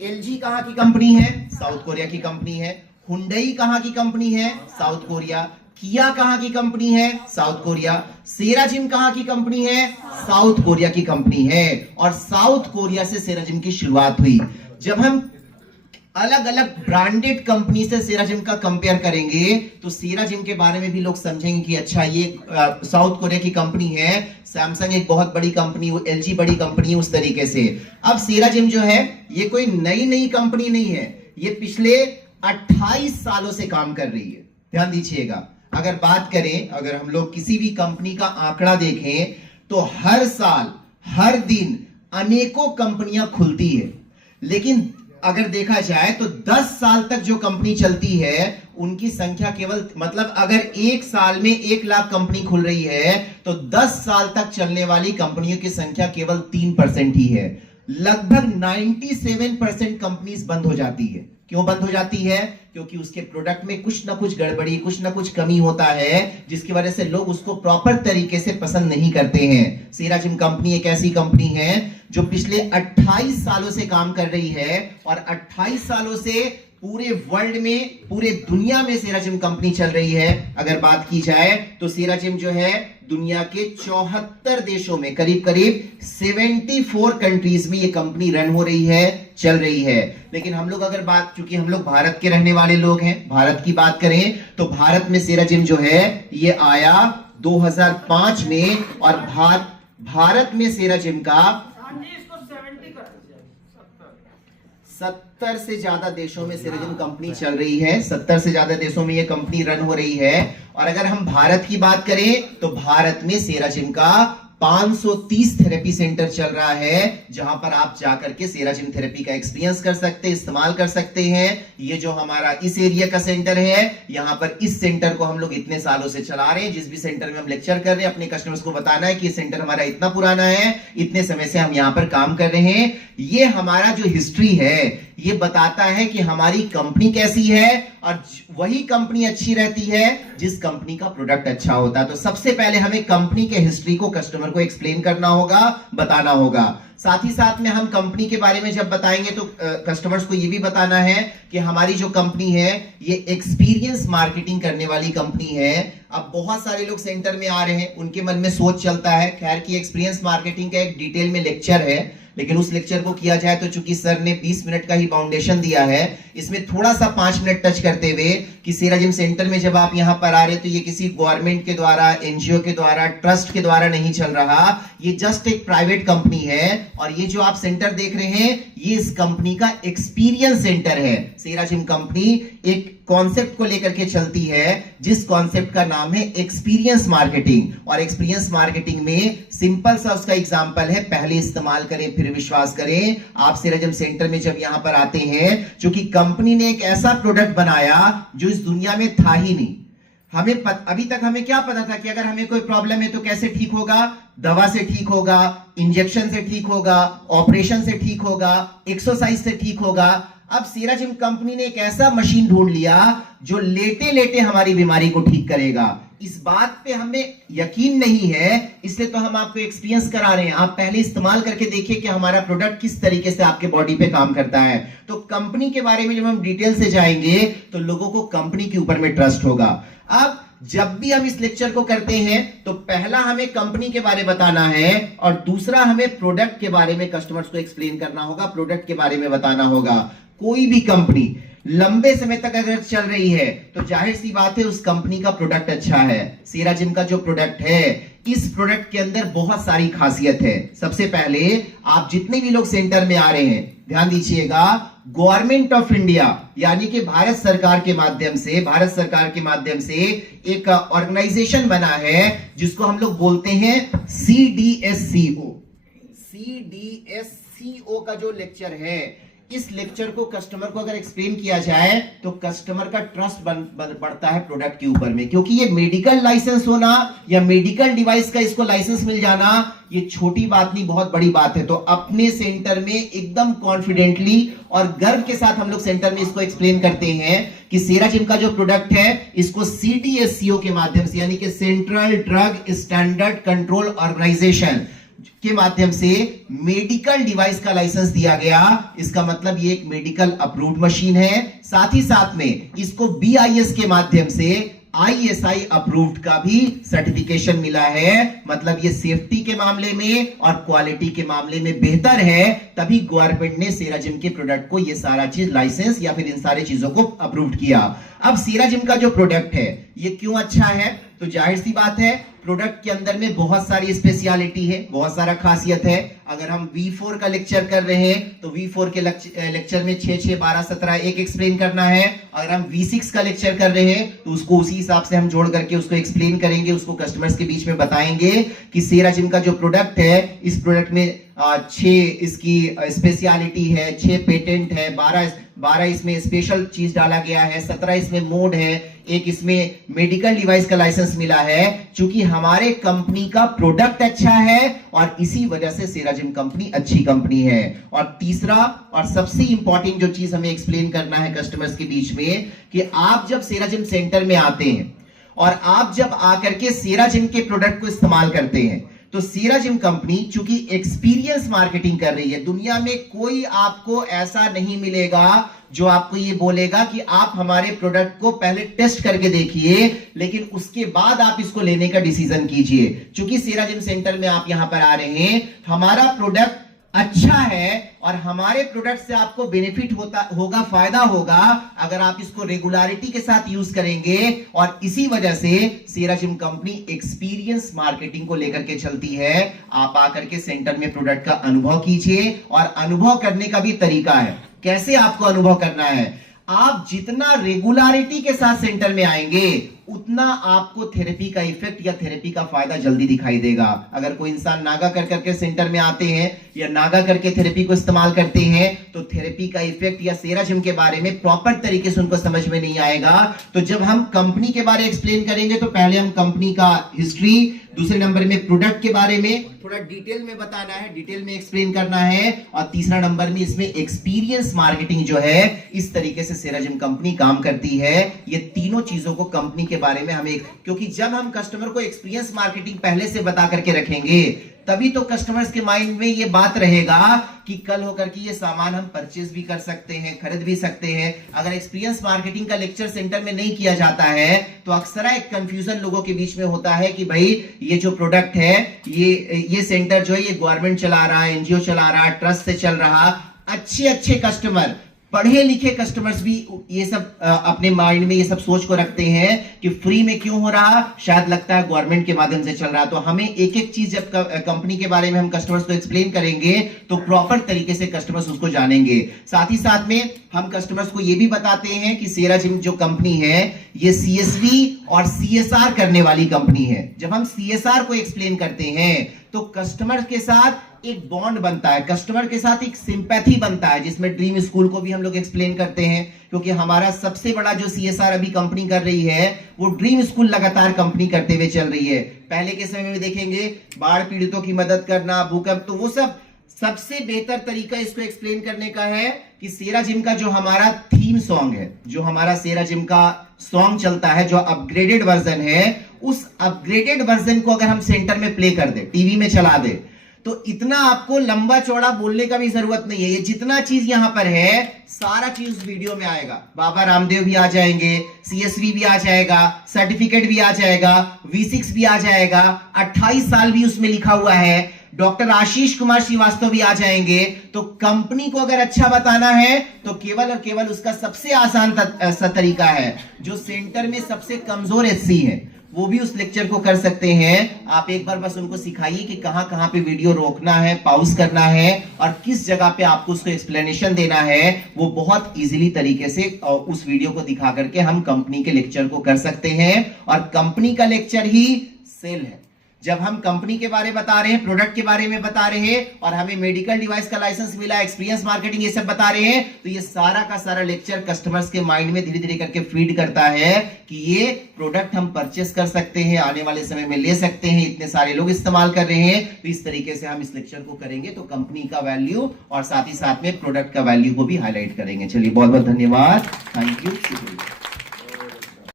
LG कहां की company है? साउथ कोरिया की कंपनी है। हुंडई कहां की कंपनी है? South Korea. किया कहां की कंपनी है? South Korea. सेराजिम कहां की कंपनी है? साउथ कोरिया की कंपनी है। और साउथ कोरिया से सेराजिम की शुरुआत हुई। जब हम अलग अलग ब्रांडेड कंपनी से सेराजिम का कंपेयर करेंगे तो सेराजिम के बारे में भी लोग समझेंगे कि अच्छा ये साउथ कोरिया की कंपनी है, सैमसंग एक बहुत बड़ी कंपनी, एलजी बड़ी कंपनी, उस तरीके से। अब सेराजिम जो है ये कोई नई कंपनी नहीं है, ये पिछले 28 सालों से काम कर रही है। ध्यान दीजिएगा, अगर बात करें, अगर हम लोग किसी भी कंपनी का आंकड़ा देखें तो हर साल हर दिन अनेकों कंपनियां खुलती है, लेकिन अगर देखा जाए तो 10 साल तक जो कंपनी चलती है उनकी संख्या केवल, मतलब अगर एक साल में 1 लाख कंपनी खुल रही है तो 10 साल तक चलने वाली कंपनियों की संख्या केवल 3% ही है। लगभग 97% कंपनीज बंद हो जाती है। क्यों बंद हो जाती है? क्योंकि उसके प्रोडक्ट में कुछ ना कुछ गड़बड़ी, कुछ ना कुछ कमी होता है, जिसकी वजह से लोग उसको प्रॉपर तरीके से पसंद नहीं करते हैं। सेराजिम कंपनी एक ऐसी कंपनी है जो पिछले 28 सालों से काम कर रही है, और 28 सालों से पूरे वर्ल्ड में, पूरे दुनिया में सेराजिम कंपनी चल रही है। अगर बात की जाए तो सेराजिम जो है दुनिया के 74 देशों में, करीब करीब 74 कंट्रीज में ये कंपनी रन हो रही है, चल रही है। लेकिन हम लोग अगर बात, चूंकि हम लोग भारत के रहने वाले लोग हैं, भारत की बात करें तो भारत में सेराजिम जो है ये आया 2005 में, और भारत में सेराजिम का 70 से ज्यादा देशों में सेराजिम कंपनी चल रही है। 70 से ज्यादा देशों में ये कंपनी रन हो रही है। और अगर हम भारत की बात करें तो भारत में सेराजिम का 530 थेरेपी सेंटर चल रहा है, जहां पर आप जाकर के सेराजिम थेरेपी का एक्सपीरियंस कर सकते हैं, इस्तेमाल कर सकते हैं। ये जो हमारा इस एरिया का सेंटर है, यहां पर इस सेंटर को हम लोग इतने सालों से चला रहे हैं। जिस भी सेंटर में हम लेक्चर कर रहे हैं, अपने कस्टमर्स को बताना है कि ये सेंटर हमारा इतना पुराना है, इतने समय से हम यहां पर काम कर रहे हैं। ये हमारा जो हिस्ट्री है ये बताता है कि हमारी कंपनी कैसी है, और वही कंपनी अच्छी रहती है जिस कंपनी का प्रोडक्ट अच्छा होता है। तो सबसे पहले हमें कंपनी के हिस्ट्री को कस्टमर को एक्सप्लेन करना होगा, बताना होगा। साथ ही साथ में हम कंपनी के बारे में जब बताएंगे तो कस्टमर्स को यह भी बताना है कि हमारी जो कंपनी है ये एक्सपीरियंस मार्केटिंग करने वाली कंपनी है। अब बहुत सारे लोग सेंटर में आ रहे हैं, उनके मन में सोच चलता है खैर कि एक्सपीरियंस मार्केटिंग का एक डिटेल में लेक्चर है, लेकिन उस लेक्चर को किया जाए तो चूंकि सर ने 20 मिनट का ही फाउंडेशन दिया है, इसमें थोड़ा सा 5 मिनट टच करते हुए कि सेराजिम सेंटर में जब आप यहां पर आ रहे तो ये किसी गवर्नमेंट के द्वारा, एनजीओ के द्वारा, ट्रस्ट के द्वारा नहीं चल रहा, ये जस्ट एक प्राइवेट कंपनी है। और ये जो आप सेंटर देख रहे हैं ये इस कंपनी का एक्सपीरियंस सेंटर है। सेराजिम कंपनी एक कॉन्सेप्ट को लेकर के चलती है जिस कॉन्सेप्ट का नाम है एक्सपीरियंस मार्केटिंग। और एक्सपीरियंस मार्केटिंग में सिंपल सा उसका एग्जांपल है, पहले इस्तेमाल करें फिर विश्वास करें। आप सेराजिम सेंटर में जब यहां पर आते हैं, क्योंकि कंपनी ने एक ऐसा प्रोडक्ट बनाया जो इस दुनिया में था ही नहीं। अभी तक हमें क्या पता था कि अगर हमें कोई प्रॉब्लम है तो कैसे ठीक होगा? दवा से ठीक होगा, इंजेक्शन से ठीक होगा, ऑपरेशन से ठीक होगा, एक्सरसाइज से ठीक होगा। अब सेराजिम कंपनी ने एक ऐसा मशीन ढूंढ लिया जो लेटे लेटे हमारी बीमारी को ठीक करेगा। इस बात पे हमें यकीन नहीं है, इसलिए तो हम आपको एक्सपीरियंस करा रहे हैं। आप पहले इस्तेमाल करके देखिए कि हमारा प्रोडक्ट किस तरीके से आपके बॉडी पे काम करता है। तो कंपनी के बारे में जब हम डिटेल से जाएंगे तो लोगों को कंपनी के ऊपर में ट्रस्ट होगा। अब जब भी हम इस लेक्चर को करते हैं तो पहला हमें कंपनी के बारे में बताना है, और दूसरा हमें प्रोडक्ट के बारे में कस्टमर्स को एक्सप्लेन करना होगा, प्रोडक्ट के बारे में बताना होगा। कोई भी कंपनी लंबे समय तक अगर चल रही है तो जाहिर सी बात है उस कंपनी का प्रोडक्ट अच्छा है। सेराजिम का जो प्रोडक्ट है, इस प्रोडक्ट के अंदर बहुत सारी खासियत है। सबसे पहले आप जितने भी लोग सेंटर में आ रहे हैं ध्यान दीजिएगा, गवर्नमेंट ऑफ इंडिया यानी कि भारत सरकार के माध्यम से एक ऑर्गेनाइजेशन बना है जिसको हम लोग बोलते हैं CDSCO। CDSCO का जो लेक्चर है, इस लेक्चर को कस्टमर को अगर एक्सप्लेन किया जाए तो कस्टमर का ट्रस्ट बढ़ता है प्रोडक्ट के ऊपर में। क्योंकि ये मेडिकल लाइसेंस होना या मेडिकल डिवाइस का इसको लाइसेंस मिल जाना ये छोटी बात नहीं, बहुत बड़ी बात है। तो अपने सेंटर में एकदम कॉन्फिडेंटली और गर्व के साथ हम लोग सेंटर में इसको एक्सप्लेन करते हैं कि सेराजिम का जो प्रोडक्ट है इसको CDSCO के माध्यम से, यानी कि central drug standard control organisation, के माध्यम से मेडिकल डिवाइस का लाइसेंस दिया गया। इसका मतलब ये एक मेडिकल अप्रूव्ड मशीन है। साथ ही साथ में इसको BIS के माध्यम से ISI अप्रूव्ड का भी सर्टिफिकेशन मिला है। मतलब ये सेफ्टी के मामले में और क्वालिटी के मामले में बेहतर है, तभी गवर्नमेंट ने सेराजिम के प्रोडक्ट को ये सारा चीज लाइसेंस या फिर इन सारी चीजों को अप्रूव्ड किया। अब सेराजिम का जो प्रोडक्ट है ये क्यों अच्छा है, तो जाहिर सी बात है प्रोडक्ट के अंदर में बहुत सारी स्पेशलिटी है, बहुत सारा खासियत है। अगर हम V4 का लेक्चर कर रहे हैं तो V4 के लेक्चर में 6, 6, 12, 17 एक एक्सप्लेन करना है। अगर हम V6 का लेक्चर कर रहे हैं तो उसको उसी हिसाब से हम जोड़ करके उसको एक्सप्लेन करेंगे, उसको कस्टमर्स के बीच में बताएंगे कि सेराजिम का जो प्रोडक्ट है, इस प्रोडक्ट में 6 इसकी स्पेशलिटी है, 6 पेटेंट है, 12 इसमें स्पेशल चीज डाला गया है, 17 इसमें मोड है, एक इसमें मेडिकल डिवाइस का लाइसेंस मिला है। क्योंकि हमारे कंपनी का प्रोडक्ट अच्छा है और इसी वजह से सेराजिम कंपनी अच्छी कंपनी है। और तीसरा और सबसे इंपॉर्टेंट जो चीज हमें एक्सप्लेन करना है कस्टमर्स के बीच में, कि आप जब सेराजिम सेंटर में आते हैं और आप जब आकर के सेराजिम के प्रोडक्ट को इस्तेमाल करते हैं तो सेराजिम कंपनी चूंकि एक्सपीरियंस मार्केटिंग कर रही है, दुनिया में कोई आपको ऐसा नहीं मिलेगा जो आपको ये बोलेगा कि आप हमारे प्रोडक्ट को पहले टेस्ट करके देखिए लेकिन उसके बाद आप इसको लेने का डिसीजन कीजिए। चूंकि सेराजिम सेंटर में आप यहां पर आ रहे हैं, हमारा प्रोडक्ट अच्छा है और हमारे प्रोडक्ट से आपको बेनिफिट होगा, फायदा होगा अगर आप इसको रेगुलरिटी के साथ यूज करेंगे। और इसी वजह से सेराजिम कंपनी एक्सपीरियंस मार्केटिंग को लेकर के चलती है। आप आकर के सेंटर में प्रोडक्ट का अनुभव कीजिए, और अनुभव करने का भी तरीका है। कैसे आपको अनुभव करना है, आप जितना रेगुलरिटी के साथ सेंटर में आएंगे उतना आपको थेरेपी का इफेक्ट या थेरेपी का फायदा जल्दी दिखाई देगा। अगर कोई इंसान नागा कर करके सेंटर में आते हैं या नागा करके थेरेपी को इस्तेमाल करते हैं तो थेरेपी का इफेक्ट या सेराजिम के बारे में प्रॉपर तरीके से उनको समझ में नहीं आएगा। तो जब हम कंपनी के बारे में एक्सप्लेन करेंगे तो पहले हम कंपनी का हिस्ट्री, दूसरे नंबर में प्रोडक्ट के बारे में थोड़ा डिटेल में बताना है, डिटेल में एक्सप्लेन करना है, और तीसरा नंबर में इसमें एक्सपीरियंस मार्केटिंग जो है, इस तरीके से सेराजिम कंपनी काम करती है। ये तीनों चीजों को कंपनी के बारे में हमें, क्योंकि जब हम कस्टमर को एक्सपीरियंस मार्केटिंग पहले से बता करके रखेंगे तभी तो कस्टमर्स के माइंड में ये बात रहेगा कि कल होकर के ये सामान हम परचेज भी कर सकते हैं, खरीद भी सकते हैं। अगर एक्सपीरियंस मार्केटिंग का लेक्चर सेंटर में नहीं किया जाता है तो अक्सर एक कंफ्यूजन लोगों के बीच में होता है कि भाई ये जो प्रोडक्ट है, ये सेंटर जो है ये गवर्नमेंट चला रहा है, एनजीओ चला रहा है, ट्रस्ट से चल रहा। अच्छे कस्टमर, पढ़े लिखे कस्टमर्स भी ये सब अपने माइंड में ये सब सोच को रखते हैं कि फ्री में क्यों हो रहा, शायद लगता है गवर्नमेंट के माध्यम से चल रहा। तो हमें एक एक चीज जब कंपनी के बारे में हम कस्टमर्स को एक्सप्लेन करेंगे तो प्रॉपर तरीके से कस्टमर्स उसको जानेंगे। साथ ही साथ में हम कस्टमर्स को ये भी बताते हैं कि सेराजिम जो कंपनी है ये CSV और CSR करने वाली कंपनी है। जब हम CSR को एक्सप्लेन करते हैं तो कस्टमर के साथ एक बॉन्ड बनता है, कस्टमर के साथ एक सिंपैथी बनता है, जिसमें ड्रीम स्कूल को भी हम लोग एक्सप्लेन करते हैं। क्योंकि हमारा सबसे बड़ा जो CSR अभी कंपनी कर रही है वो ड्रीम स्कूल लगातार कंपनी करते हुए चल रही है। पहले के समय में देखेंगे बाढ़ पीड़ितों की मदद करना, भूकंप, तो वो सब सबसे बेहतर तरीका इसको एक्सप्लेन करने का है कि सेराजिम का जो हमारा थीम सॉन्ग है, जो हमारा सेराजिम का सॉन्ग चलता है, जो अपग्रेडेड वर्जन है, उस अपग्रेडेड वर्जन को अगर हम सेंटर में प्ले कर दे, टीवी में चला दे, तो इतना आपको लंबा चौड़ा बोलने का भी जरूरत नहीं है। ये जितना चीज यहां पर है सारा चीज उस वीडियो में आएगा। बाबा रामदेव भी आ जाएंगे, CSV भी आ जाएगा, सर्टिफिकेट भी आ जाएगा, V6 भी आ जाएगा, 28 साल भी उसमें लिखा हुआ है, डॉक्टर आशीष कुमार श्रीवास्तव भी आ जाएंगे। तो कंपनी को अगर अच्छा बताना है तो केवल और केवल उसका सबसे आसान तरीका है, जो सेंटर में सबसे कमजोर SC है वो भी उस लेक्चर को कर सकते हैं। आप एक बार बस उनको सिखाइए कि कहां कहां पे वीडियो रोकना है, पॉज करना है और किस जगह पे आपको उसको एक्सप्लेनेशन देना है। वो बहुत इजीली तरीके से उस वीडियो को दिखा करके हम कंपनी के लेक्चर को कर सकते हैं। और कंपनी का लेक्चर ही सेल है। जब हम कंपनी के बारे में बता रहे हैं, प्रोडक्ट के बारे में बता रहे हैं और हमें मेडिकल डिवाइस का लाइसेंस मिला, एक्सपीरियंस मार्केटिंग ये सब बता रहे हैं, तो ये सारा का सारा लेक्चर कस्टमर्स के माइंड में धीरे धीरे करके फीड करता है कि ये प्रोडक्ट हम परचेस कर सकते हैं, आने वाले समय में ले सकते हैं, इतने सारे लोग इस्तेमाल कर रहे हैं। तो इस तरीके से हम इस लेक्चर को करेंगे तो कंपनी का वैल्यू और साथ ही साथ में प्रोडक्ट का वैल्यू को भी हाईलाइट करेंगे। चलिए बहुत बहुत धन्यवाद, थैंक यू।